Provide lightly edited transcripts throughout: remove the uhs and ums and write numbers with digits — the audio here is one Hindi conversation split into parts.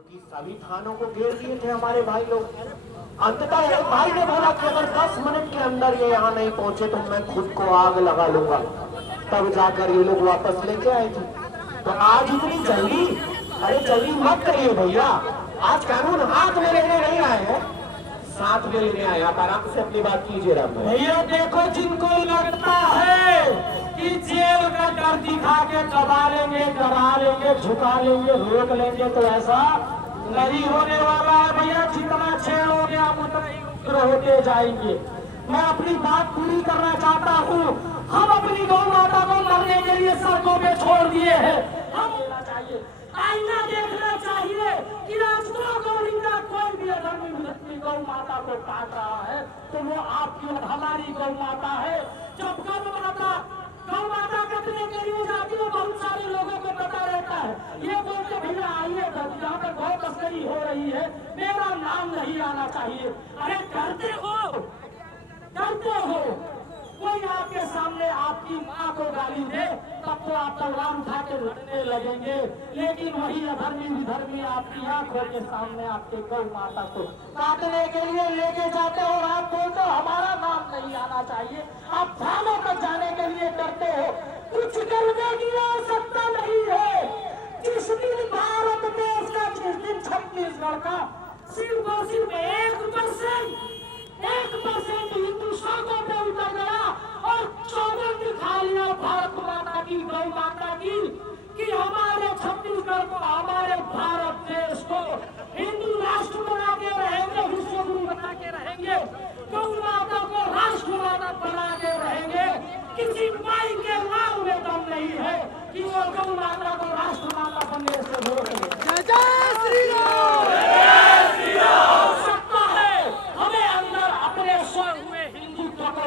क्योंकि सभी थानों को घेर दिए थे हमारे भाई लोग। अंततः एक भाई ने बोला कि अगर 10 मिनट के अंदर ये यहाँ नहीं पहुंचे तो मैं खुद को आग लगा लूंगा। तब जाकर ये लोग वापस लेके आए थे। तो आज इतनी जल्दी, अरे जल्दी मत करिए भैया, आज कानून हाथ में लेने नहीं आए हैं, साथ में लेने आए। आप आराम से अपनी बात कीजिए राम भैया। देखो, जिनको लगता है कि जेल का डर दिखा के दबा लेंगे, डरा लेंगे, झुका लेंगे, रोक लेंगे, तो ऐसा नहीं होने वाला है भैया। जितना छेड़ोगे आप उतना ही उग्र होते जाएंगे। मैं अपनी बात पूरी करना चाहता हूँ। हम अपनी गौ माता को मरने के लिए सड़कों पे छोड़ दिए हैं। हम होना चाहिए, आईना देखना चाहिए कि राष्ट्रों को कोई भी अधर्मी गौ माता को काट रहा है तो वो आपकी और हमारी गौ माता है। जब गौ माता कटने के लिए जाती है, बहुत सारे लोगों को पता रहता है, ये बोलते भैया आइए, यहाँ पर गौ तस्करी हो रही है, मेरा नाम नहीं आना चाहिए। अरे डरते हो, कोई आपके सामने आपकी माँ को गाली दे तब तो आप तलवार उठा के लड़ने लगेंगे, लेकिन वही अधर्मी विधर्मी आपकी आंखों के सामने आपके गौ माता को काटने के लिए लेके जाते हो और आप बोलते हो हमारा नाम नहीं आना चाहिए। आप थानों तक जाने के लिए डरते हो। कुछ करने की आवश्यकता नहीं है। जिस दिन भारत देश का, जिस दिन छत्तीसगढ़ का सिर्फ और सिर्फ 1% हिंदू सड़कों पे उतर गया और चौबन दिखा लिया भारत माता की, गौ माता की, कि हमारे छत्तीसगढ़ को, हमारे भारत देश को हिंदू राष्ट्र बना के रहेंगे, विश्व गुरु बना के रहेंगे, गौ माता को राष्ट्र माता बना के रहेंगे। किसी माई के नाम में दम नहीं है कि वो गौ माता को राष्ट्र माता बनने से रोके। जय श्री राम।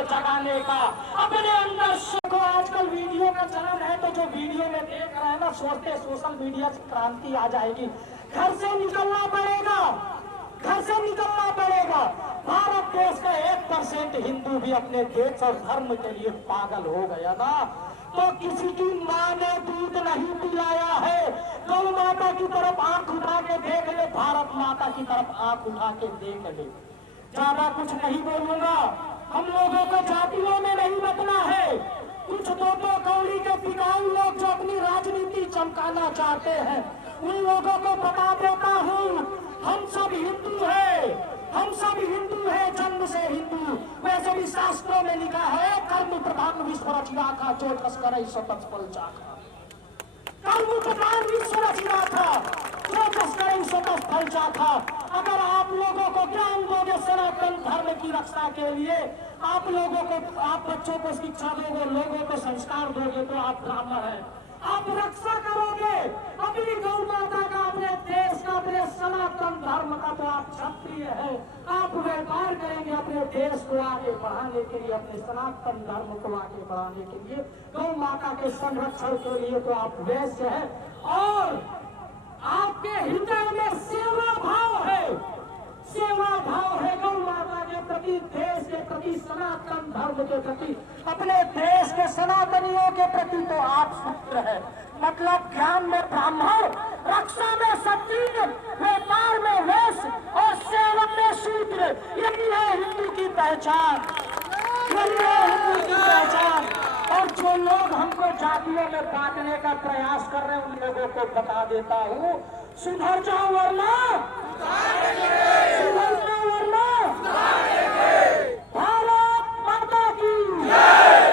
जगाने का अपने अंदर को आजकल वीडियो का चलन है, तो जो वीडियो में देख रहे हैं ना, सोचते सोशल मीडिया से क्रांति आ जाएगी। घर से निकलना पड़ेगा, घर से निकलना पड़ेगा। भारत देश का 1% हिंदू भी अपने देश और धर्म के लिए पागल हो गया ना, तो किसी की माँ ने दूध नहीं पिलाया है। गौ माता की तरफ आंख उठा के देख ले, भारत माता की तरफ आंख उठा के देख ले। ज्यादा कुछ नहीं बोलूंगा। हम लोगों को जातियों में नहीं बदना है। कुछ दो कौड़ी के पिटाऊ लोग जो अपनी राजनीति चमकाना चाहते हैं, उन लोगों को बता देता हूँ, हम सब हिंदू हैं, जन्म से हिंदू। वैसे भी शास्त्रों में लिखा है, कर्म प्रधान विश्व रचना था, जो तस्कर स्वतंत्र फल चाखा। कर्म प्रधान विश्व रचना था, जो तस्कर स्वतंत्र फल चाखा। अगर आप लोगों को ज्ञान दोगे सनातन धर्म की रक्षा के लिए, आप लोगों को, आप बच्चों को शिक्षा दोगे, लोगों को संस्कार दोगे, तो आप ब्राह्मण हैं। आप रक्षा करोगे अपनी गौ माता का, अपने देश का, अपने सनातन धर्म का, तो आप क्षत्रिय हैं। आप व्यापार करेंगे अपने देश को आगे बढ़ाने के लिए, अपने सनातन धर्म को आगे बढ़ाने के लिए, गौ माता के संरक्षण के लिए, तो आप वैश्य हैं। और आपके हृदय में सेवा भाव है, गौ माता के प्रति, देश के प्रति, सनातन धर्म के प्रति, अपने देश के सनातनियों के प्रति, तो आप शूद्र है। मतलब ज्ञान में ब्राह्मण, रक्षा में क्षत्रिय, व्यापार में वैश्य और सेवा में शूद्र। यही है हिंदू की पहचान, और जो लोग हमको जातियों में बांटने का प्रयास कर रहे हैं, उन लोगों को बता देता हूँ, सुधर जाओ वरना भारत माता की,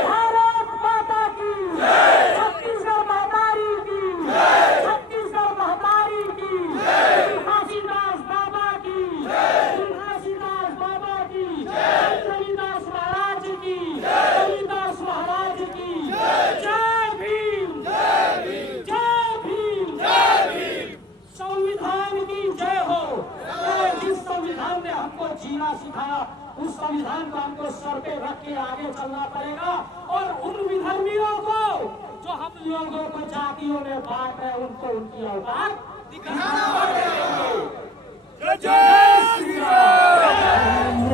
भारत माता की, छत्तीसगढ़ महतारी की, छत्तीसगढ़ महतारी की, सिंहासीदास बाबा की, सिंहासीदास बाबा की, रविदास महाराज की, रविदास महाराज की। जय भीम, जय भीम, जय भीम, जय भीम। संविधान की जय हो। जिस संविधान ने हमको जीना सिखाया, उस संविधान को हमको सर पे रख के आगे चलना पड़ेगा। और उन विधर्मियों को, जो हम लोगों को जातियों में बांट रहे हैं, उनको उनकी औकात दिखाना पड़ेगा। जय श्री राम।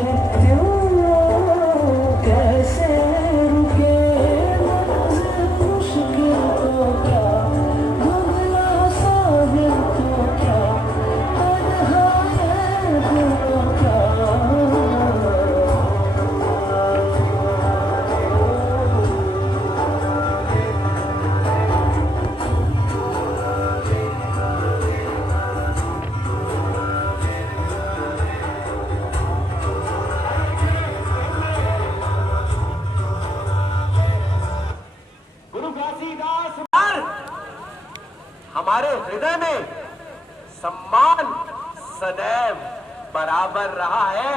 हमारे हृदय में सम्मान सदैव बराबर रहा है।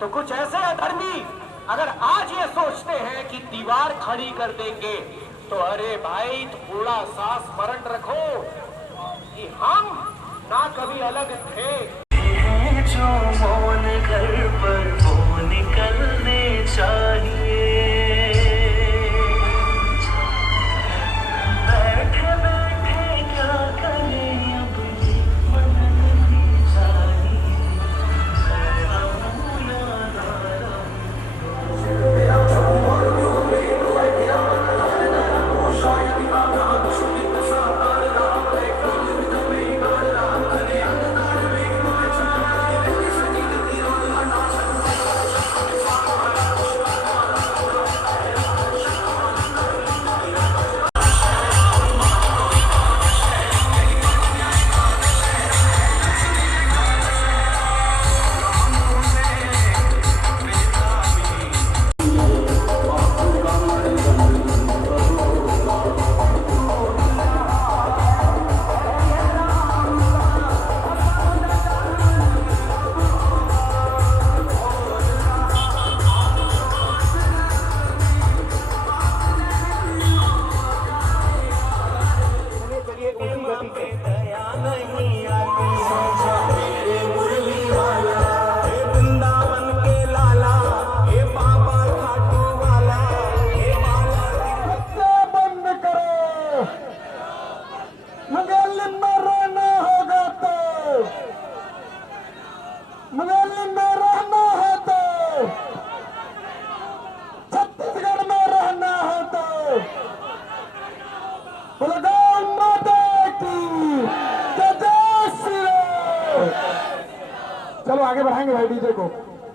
तो कुछ ऐसे अधर्मी अगर आज ये सोचते हैं कि दीवार खड़ी कर देंगे, तो अरे भाई थोड़ा सा स्मरण रखो कि हम ना कभी अलग थे। जो मौन घर पर वो निकलने चाहिए, बैठे बैठे क्या करें अब मन नहीं चाहिए। चलो आगे बढ़ाएंगे भाई डीजे को।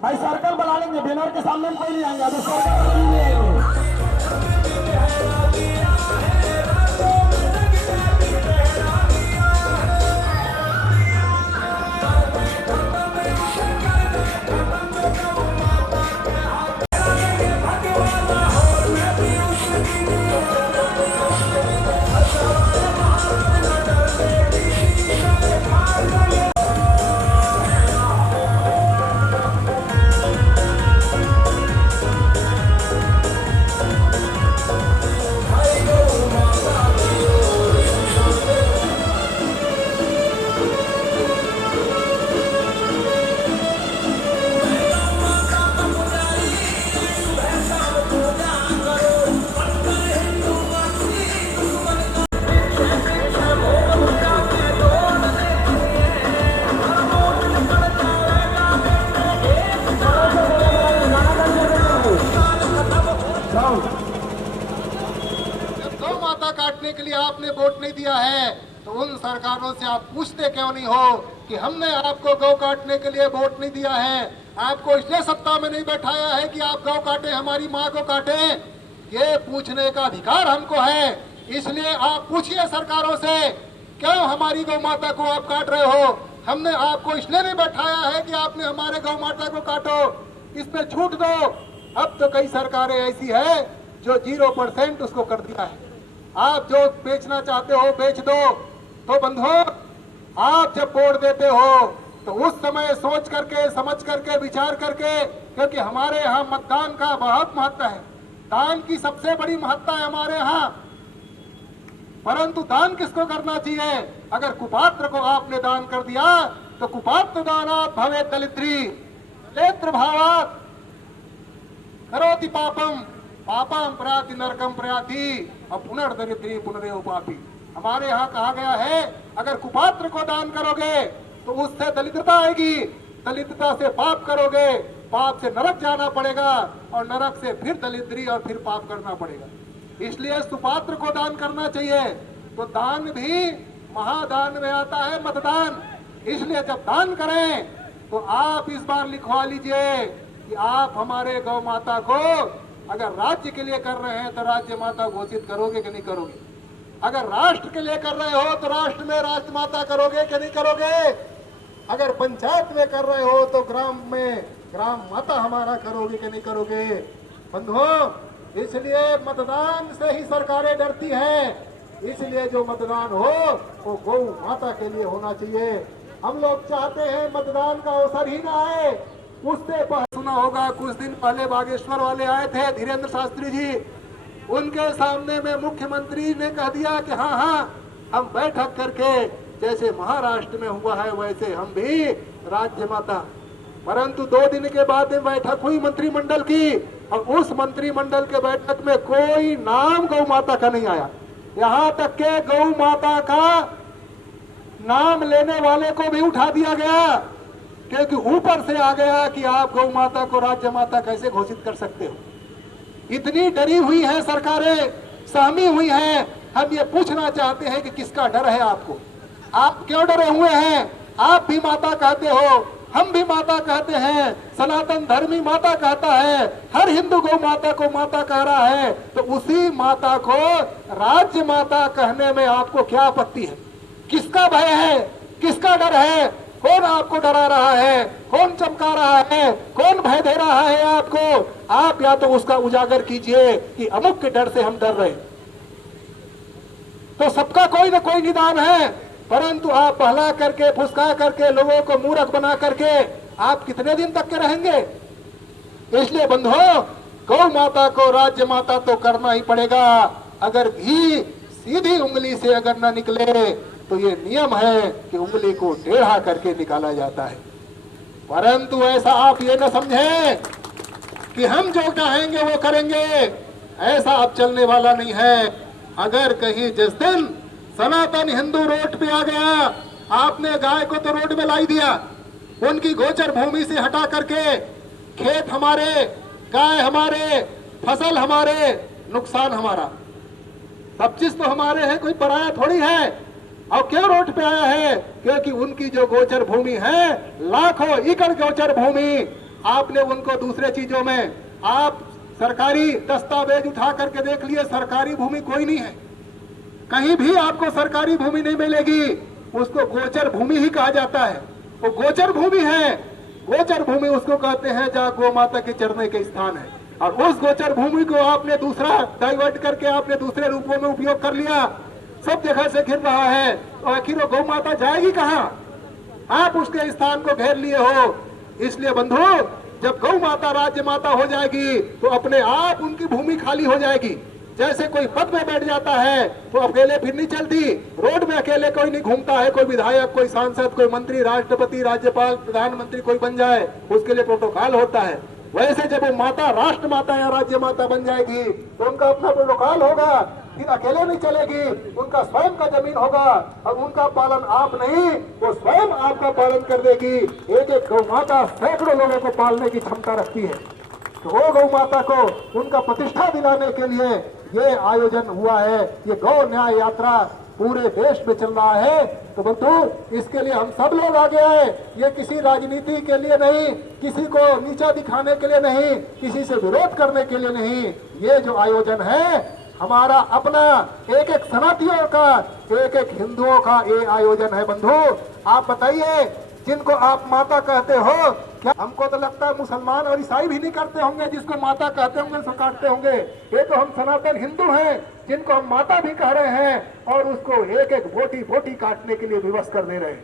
भाई सर्कल बना लेंगे, बैनर के सामने में कोई नहीं आएंगे, अभी सर्कल नहीं आएंगे। काटने के लिए आपने वोट नहीं दिया है, तो उन सरकारों से आप पूछते क्यों नहीं हो कि हमने आपको गौ काटने के लिए वोट नहीं दिया है, आपको इसलिए सत्ता में नहीं बैठाया है कि आप गौ काटे, हमारी माँ को काटे। ये पूछने का अधिकार हमको है। इसलिए आप पूछिए सरकारों से, क्यों हमारी गौ माता को आप काट रहे हो? हमने आपको इसलिए नहीं बैठाया है कि आपने हमारे गौ माता को काटो, इस पे छूट दो। अब तो कई सरकारें ऐसी है जो 0% उसको कर दिया है। आप जो बेचना चाहते हो बेच दो। तो बंधुओं, आप जब वोट देते हो तो उस समय सोच करके, समझ करके, विचार करके, क्योंकि हमारे यहाँ मतदान का बहुत महत्व है। दान की सबसे बड़ी महत्ता है हमारे यहाँ। परंतु दान किसको करना चाहिए? अगर कुपात्र को आपने दान कर दिया तो कुपात्र दानात् भवेत् दलित्री, नेत्र भावात् करोति पापम, पापम प्रयाति नरकम प्रयाति और पुनर्दरिद्री पुनरेव पापी। हमारे यहाँ कहा गया है, अगर कुपात्र को दान करोगे तो उससे दलितता आएगी, दलितता से पाप करोगे, पाप से नरक जाना पड़ेगा और नरक से फिर दलिद्री और फिर पाप करना पड़ेगा। इसलिए सुपात्र को दान करना चाहिए। तो दान भी महादान में आता है मतदान। इसलिए जब दान करें तो आप इस बार लिखवा लीजिए कि आप हमारे गौ माता को अगर राज्य के लिए कर रहे हैं तो राज्य माता घोषित करोगे कि नहीं करोगे? अगर राष्ट्र के लिए कर रहे हो तो राष्ट्र में राष्ट्र माता करोगे कि नहीं करोगे? अगर पंचायत में कर रहे हो तो ग्राम में ग्राम माता हमारा करोगे कि नहीं करोगे? बंधुओं, इसलिए मतदान से ही सरकारें डरती हैं। इसलिए जो मतदान हो वो गौ माता के लिए होना चाहिए। हम लोग चाहते हैं मतदान का अवसर ही ना आए। उससे सुना होगा, कुछ दिन पहले बागेश्वर वाले आए थे, धीरेन्द्र शास्त्री जी, उनके सामने में मुख्यमंत्री ने कह दिया कि हाँ हाँ हम बैठक करके जैसे महाराष्ट्र में हुआ है वैसे हम भी राज्य माता। परंतु 2 दिन के बाद में बैठक हुई मंत्रिमंडल की, और उस मंत्रिमंडल के बैठक में कोई नाम गौ माता का नहीं आया। यहाँ तक के गौ माता का नाम लेने वाले को भी उठा दिया गया, क्योंकि ऊपर से आ गया कि आप गौ माता को राज्य माता कैसे घोषित कर सकते हो। इतनी डरी हुई है सरकारें, सहमी हुई है। हम ये पूछना चाहते हैं कि किसका डर है आपको? आप क्यों डरे हुए हैं? आप भी माता कहते हो, हम भी माता कहते हैं, सनातन धर्मी माता कहता है, हर हिंदू गौ माता को माता कह रहा है, तो उसी माता को राज्य माता कहने में आपको क्या आपत्ति है? किसका भय है? किसका डर है? कौन आपको डरा रहा है? कौन चमका रहा है? कौन भय दे रहा है आपको? आप या तो उसका उजागर कीजिए कि अमुक के डर से हम डर रहे। तो सबका कोई ना कोई निदान है, परंतु आप बहला करके, फुसका करके, लोगों को मूर्ख बना करके आप कितने दिन तक के रहेंगे? इसलिए बंधुओं, गौ माता को राज्य माता तो करना ही पड़ेगा। अगर घी सीधी उंगली से अगर न निकले तो ये नियम है कि उंगली को टेढ़ा करके निकाला जाता है। परंतु ऐसा आप ये न समझें कि हम जो कहेंगे वो करेंगे, ऐसा अब चलने वाला नहीं है। अगर कहीं जिस दिन सनातन हिंदू रोड पे आ गया, आपने गाय को तो रोड में लाई दिया, उनकी गोचर भूमि से हटा करके खेत हमारे, गाय हमारे, फसल हमारे, नुकसान हमारा, सब चीज तो हमारे हैं, कोई पराया थोड़ी है। और क्यों रोड पे आया है? क्योंकि उनकी जो गोचर भूमि है, लाखों एकड़ गोचर भूमि, आपने उनको दूसरे चीजों में, आप सरकारी दस्तावेज उठा करके देख लिए, सरकारी भूमि कोई नहीं है, कहीं भी आपको सरकारी भूमि नहीं मिलेगी। उसको गोचर भूमि ही कहा जाता है। वो गोचर भूमि है। गोचर भूमि उसको कहते हैं जहाँ गौ माता के चरने के स्थान है। और उस गोचर भूमि को आपने दूसरा डाइवर्ट करके आपने दूसरे रूपों में उपयोग कर लिया, सब जगह से घिर रहा है। और आखिर वो गौ माता जाएगी कहाँ? आप उसके स्थान को घेर लिए हो। इसलिए बंधु, जब गौ माता राज्य माता हो जाएगी तो अपने आप उनकी भूमि खाली हो जाएगी। जैसे कोई पद में बैठ जाता है तो अकेले फिर नहीं चलती, रोड में अकेले कोई नहीं घूमता है। कोई विधायक, कोई सांसद, कोई मंत्री, राष्ट्रपति, राज्यपाल, प्रधानमंत्री कोई बन जाए, उसके लिए प्रोटोकॉल होता है। वैसे जब वो माता राष्ट्र माता या राज्य माता बन जाएगी तो उनका अपना प्रोटोकॉल होगा, फिर अकेले नहीं चलेगी, उनका स्वयं का जमीन होगा और उनका पालन आप नहीं, वो स्वयं आपका पालन कर देगी। एक एक गौ माता सैकड़ों लोगों को पालने की क्षमता रखती है। तो वो गौ माता को उनका प्रतिष्ठा दिलाने के लिए ये आयोजन हुआ है। ये गौ न्याय यात्रा पूरे देश में चल रहा है। तो बंधु, इसके लिए हम सब लोग आगे आए। ये किसी राजनीति के लिए नहीं, किसी को नीचा दिखाने के लिए नहीं, किसी से विरोध करने के लिए नहीं। ये जो आयोजन है हमारा अपना, एक एक सनातियों का, एक एक हिंदुओं का ये आयोजन है। बंधु, आप बताइए, जिनको आप माता कहते हो, क्या हमको तो लगता है मुसलमान और ईसाई भी नहीं करते होंगे, जिसको माता कहते होंगे सो काटते होंगे। ये तो हम सनातन हिंदू हैं जिनको हम माता भी कह रहे हैं और उसको एक एक बोटी बोटी काटने के लिए विवश कर दे रहे हैं।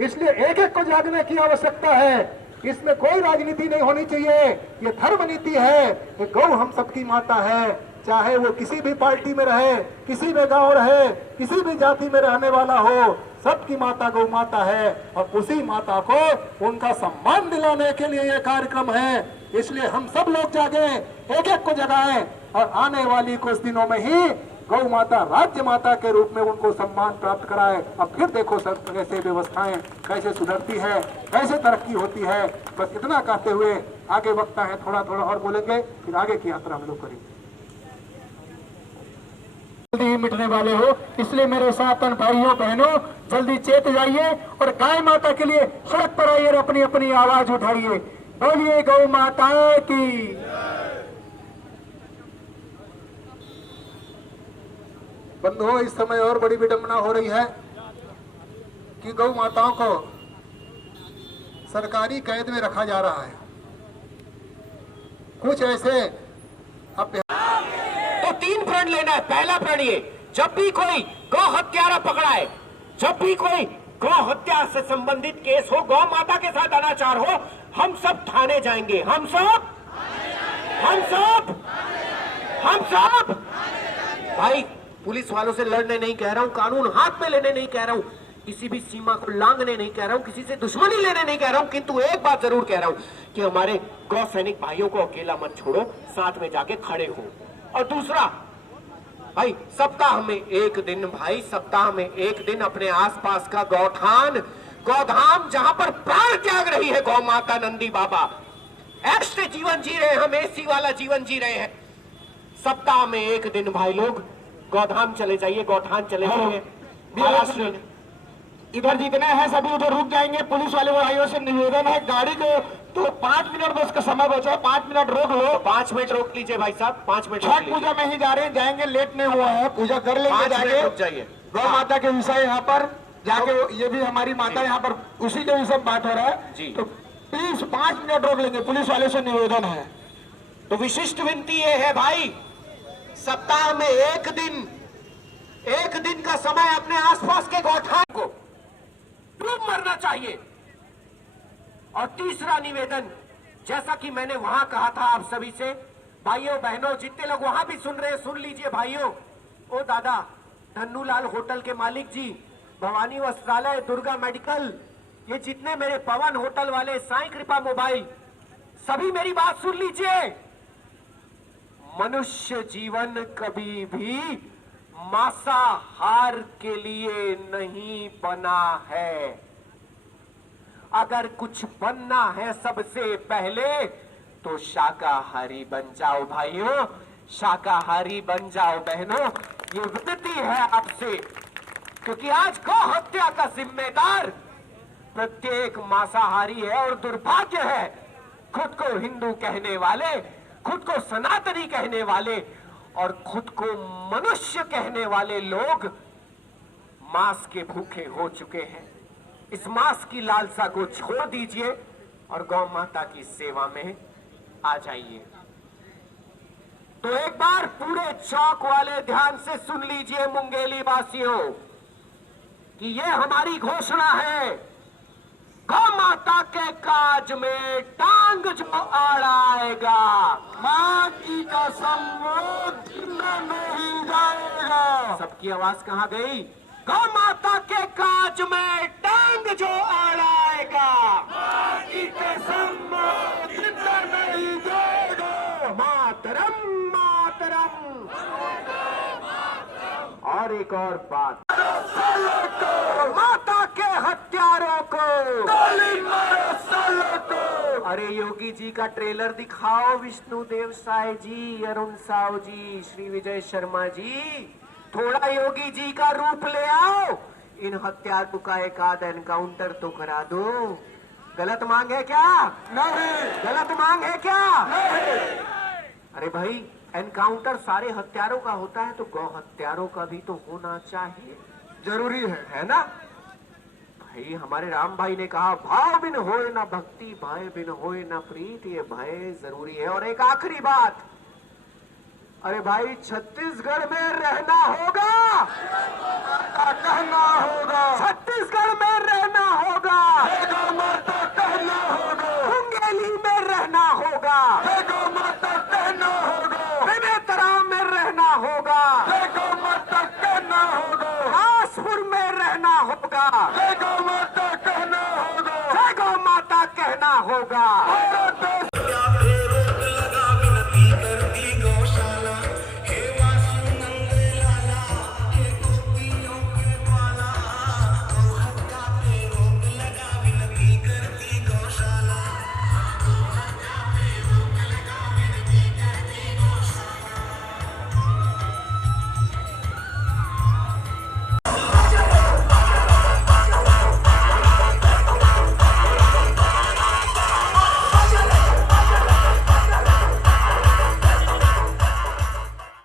इसलिए एक एक को जागने की आवश्यकता है। इसमें कोई राजनीति नहीं होनी चाहिए। ये धर्म नीति है। ये गौ हम सबकी माता है, चाहे वो किसी भी पार्टी में रहे, किसी भी गांव रहे, किसी भी जाति में रहने वाला हो, सबकी माता गौ माता है। और उसी माता को उनका सम्मान दिलाने के लिए ये कार्यक्रम है। इसलिए हम सब लोग जागे, एक एक को जगाएं और आने वाली कुछ दिनों में ही गौ माता राज्य माता के रूप में उनको सम्मान प्राप्त कराए। अब फिर देखो सर, कैसे व्यवस्थाएं कैसे सुधरती है, कैसे तरक्की होती है। बस इतना कहते हुए आगे वक्ता है, थोड़ा थोड़ा और बोलेंगे, फिर आगे की यात्रा हम लोग करेंगे। जल्दी मिटने वाले हो, इसलिए मेरे सनातन भाइयों बहनों, जल्दी चेत जाइए और गाय माता के लिए सड़क पर आइए और अपनी अपनी आवाज उठाइए। बोलिए गौ माता की। बंधुओं, इस समय और बड़ी विडंबना हो रही है कि गौ माताओं को सरकारी कैद में रखा जा रहा है। कुछ ऐसे अब तो 3 प्रण लेना है। पहला प्रण ये जब भी कोई गौ हत्यारा पकड़ाए, जब भी कोई गौ हत्या से संबंधित केस हो, गौ माता के साथ अनाचार हो, हम सब थाने जाएंगे। हम सब भाई पुलिस वालों से लड़ने नहीं कह रहा हूं, कानून हाथ में लेने नहीं कह रहा हूं, किसी भी सीमा को लांघने नहीं कह रहा हूं, किसी से दुश्मनी लेने नहीं कह रहा हूं, किंतु एक बात जरूर कह रहा हूं कि हमारे गौ सैनिक भाइयों को अकेला मत छोड़ो, साथ में जाके खड़े हो। और दूसरा भाई, सप्ताह में एक दिन, भाई सप्ताह में एक दिन अपने आसपास का गौठान, गौधाम, जहां पर प्राण त्याग रही है गौ माता नंदी बाबा, ऐश से जीवन जी रहे हैं, हम एसी वाला जीवन जी रहे हैं, सप्ताह में एक दिन भाई लोग गौधाम चले जाइए, गौठान चले जाइए। महाराष्ट्र इधर जितने हैं सभी उधर रुक जाएंगे। पुलिस वाले भाइयों से निवेदन है, गाड़ी को तो 5 मिनट बस का समय बचा है, 5 मिनट रोक लो। 5 मिनट रोक लीजिए भाई साहब, 5 मिनट। छठ पूजा में ही जा रहे हैं, जाएंगे, लेट नहीं हुआ है, पूजा कर लेंगे, जाके गौ माता के विषय यहाँ पर जाके, ये भी हमारी माता यहाँ पर, उसी के विषय में बात हो रहा है जी। तो प्लीज 5 मिनट रोक लेंगे, पुलिस वाले से निवेदन है। तो विशिष्ट विनती ये है भाई, सप्ताह में एक दिन का समय अपने आसपास के गौठान को डूब मरना चाहिए। और तीसरा निवेदन, जैसा कि मैंने वहां कहा था आप सभी से, भाइयों बहनों, जितने लोग वहां भी सुन रहे हैं सुन लीजिए भाइयों। ओ दादा, धन्नूलाल होटल के मालिक जी, भवानी वस्त्रालय, दुर्गा मेडिकल, ये जितने मेरे पवन होटल वाले, साईं कृपा मोबाइल, सभी मेरी बात सुन लीजिए। मनुष्य जीवन कभी भी मांसाहार के लिए नहीं बना है। अगर कुछ बनना है सबसे पहले तो शाकाहारी बन जाओ भाइयों, शाकाहारी बन जाओ बहनों, ये विनती है आपसे, क्योंकि आज गौ हत्या का जिम्मेदार प्रत्येक मांसाहारी है। और दुर्भाग्य है, खुद को हिंदू कहने वाले, खुद को सनातनी कहने वाले और खुद को मनुष्य कहने वाले लोग मांस के भूखे हो चुके हैं। इस मांस की लालसा को छोड़ दीजिए और गौ माता की सेवा में आ जाइए। तो एक बार पूरे चौक वाले ध्यान से सुन लीजिए मुंगेली वासियों, कि ये हमारी घोषणा है, गौ माता के काज में टांग जो अड़ाएगा, मां की कसम वो जिंदा नहीं जाएगा। सबकी आवाज कहां गई? गौ माता के काज में टांग जो अड़ाएगा, मां की कसम वो जिंदा नहीं जाएगा। मातरम मातरम। और एक और बात, माता के हत्यारों को गोली मारो सालों को। अरे योगी जी का ट्रेलर दिखाओ, विष्णुदेव साय जी, अरुण साव जी, श्री विजय शर्मा जी, थोड़ा योगी जी का रूप ले आओ, इन हत्यारों का एक आध एनकाउंटर तो करा दो। गलत मांग है क्या? नहीं। गलत मांग है क्या? नहीं। अरे भाई, एनकाउंटर सारे हत्यारों का होता है तो गौ हत्यारों का भी तो होना चाहिए, जरूरी है ना भाई। हमारे राम भाई ने कहा, भाव बिन होए ना भक्ति, भय बिन होए ना प्रीत, ये भय जरूरी है। और एक आखिरी बात, अरे भाई छत्तीसगढ़ में रहना होगा, कहना होगा, छत्तीसगढ़ में रहना होगा, गौ माता कहना होगा, मुंगेली में रहना होगा, गौ माता कहना होगा, बेमेतरा में रहना होगा, गौ माता कहना होगा, बिलासपुर में रहना होगा, गौ माता कहना होगा, गौ माता कहना होगा।